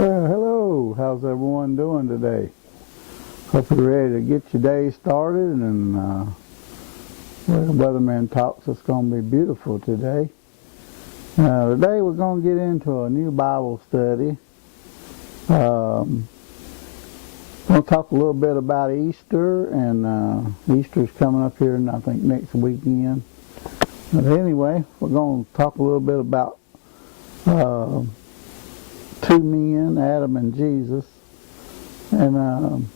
Well, hello. How's everyone doing today? Hope you're ready to get your day started. And Weatherman Talks, it's going to be beautiful today. Today we're going to get into a new Bible study. We're going to talk a little bit about Easter, and Easter's coming up here, I think, next weekend. But anyway, we're going to talk a little bit about two men, Adam and Jesus. And I'm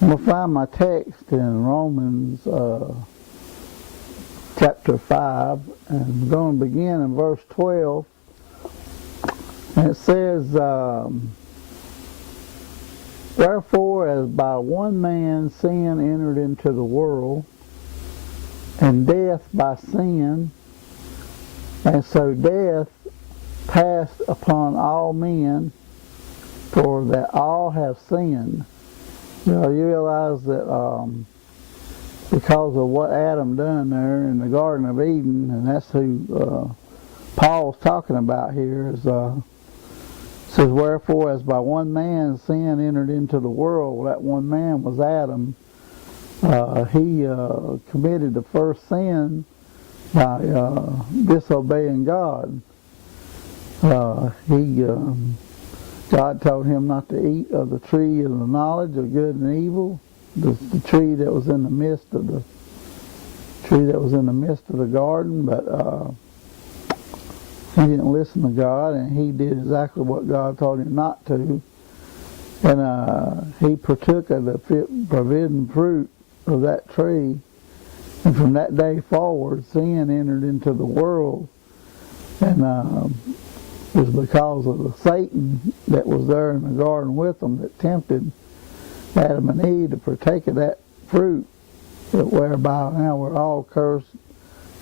going to find my text in Romans chapter 5, and I'm going to begin in verse 12. And it says, Wherefore, as by one man sin entered into the world, and death by sin, and so death passed upon all men, for that all have sinned. You realize that because of what Adam done there in the Garden of Eden, and that's who Paul's talking about here, is says, Wherefore, as by one man sin entered into the world, well, that one man was Adam. He committed the first sin by disobeying God. God told him not to eat of the tree of the knowledge of good and evil, the tree that was in the midst of the garden, but he didn't listen to God, and he did exactly what God told him not to, and he partook of the forbidden fruit of that tree, and from that day forward, sin entered into the world, and it was because of the Satan that was there in the garden with them that tempted Adam and Eve to partake of that fruit, whereby now we're all cursed,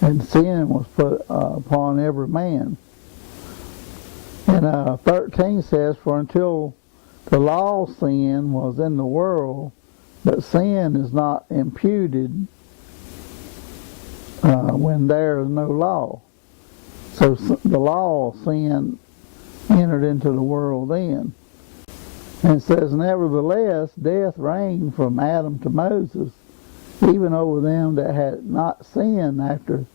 and sin was put upon every man. And 13 says, For until the law sin was in the world, but sin is not imputed when there is no law. So the law of sin entered into the world then. And it says, Nevertheless, death reigned from Adam to Moses, even over them that had not sinned after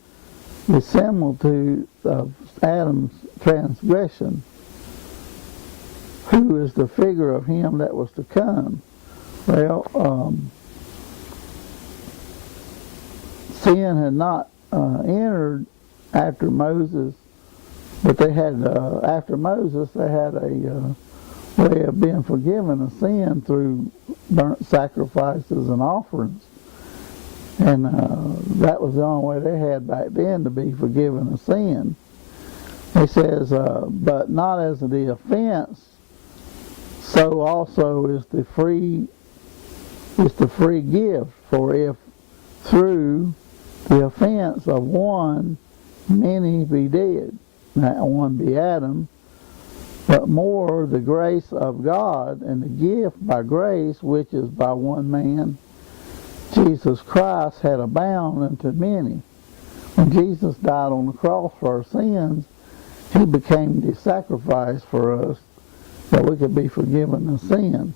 the similitude of Adam's transgression, who is the figure of him that was to come. Well, sin had not entered after Moses, but they had, after Moses, they had a way of being forgiven of sin through burnt sacrifices and offerings. And that was the only way they had back then to be forgiven of sin. He says, but not as the offense, so also is the free gift. For if through the offense of one many be dead, that one be Adam, but more the grace of God and the gift by grace, which is by one man, Jesus Christ, had abounded unto many. When Jesus died on the cross for our sins, he became the sacrifice for us that we could be forgiven of sin.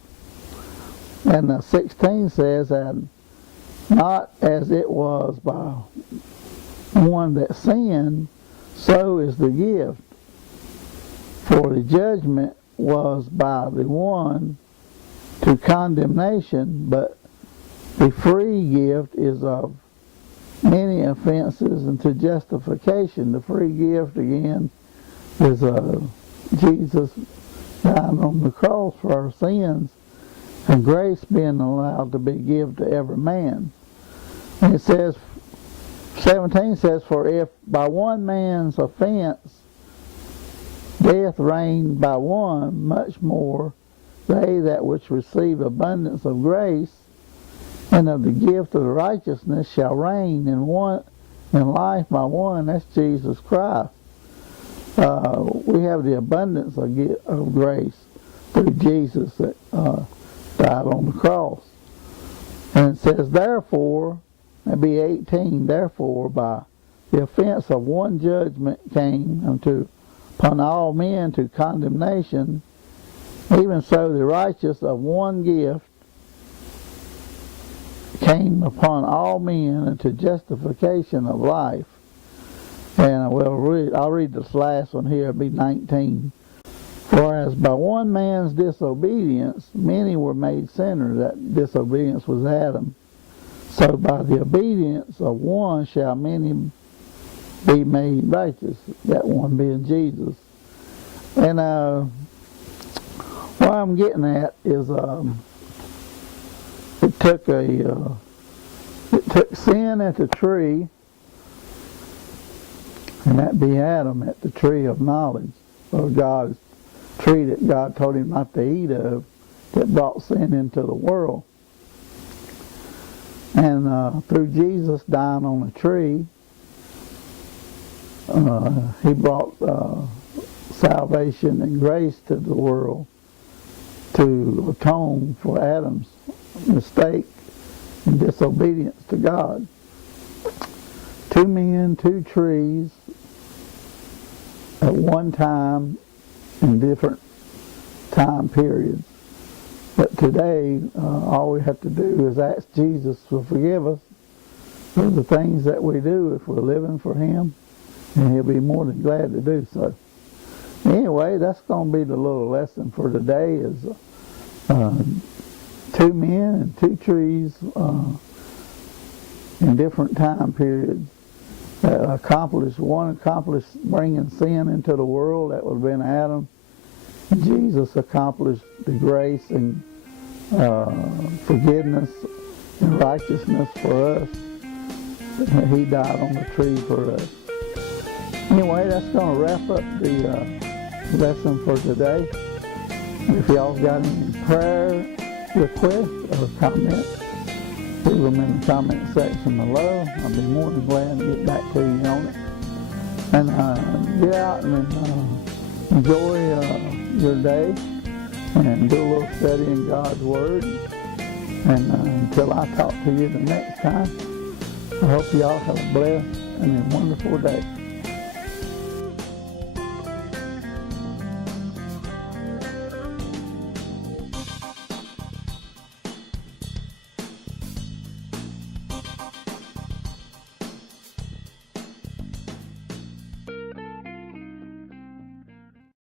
And 16 says that not as it was by one that sinned, so is the gift. For the judgment was by the one to condemnation, but the free gift is of many offenses unto justification. The free gift, again, is Jesus dying on the cross for our sins, and grace being allowed to be given to every man. And it says, 17 says, For if by one man's offense death reigned by one, much more they that which receive abundance of grace and of the gift of righteousness shall reign in life by one, that's Jesus Christ. We have the abundance of grace through Jesus that died on the cross. And it says, Therefore, that'd be 18, therefore by the offense of one judgment came upon all men to condemnation, Even so, the righteous of one gift came upon all men unto justification of life. And I'll read this last one here, it'll be 19. For as by one man's disobedience, many were made sinners. That disobedience was Adam. So by the obedience of one shall many be made righteous. That one being Jesus. And what I'm getting at is it took sin at the tree, and that be Adam at the tree of knowledge, or God's tree that God told him not to eat of, that brought sin into the world. And through Jesus dying on the tree, he brought salvation and grace to the world to atone for Adam's mistake and disobedience to God. 2 men, 2 trees at one time in different time periods. But today, all we have to do is ask Jesus to forgive us for the things that we do if we're living for Him, and He'll be more than glad to do so. Anyway, that's going to be the little lesson for today, is 2 men and 2 trees in different time periods. One accomplished bringing sin into the world, that would have been Adam. Jesus accomplished the grace and forgiveness and righteousness for us. He died on the tree for us. Anyway, that's going to wrap up the lesson for today. If y'all got any prayer requests or comments, leave them in the comment section below. I'll be more than glad to get back to you on it. And get out and enjoy your day and do a little study in God's Word. And until I talk to you the next time, I hope you all have a blessed and a wonderful day.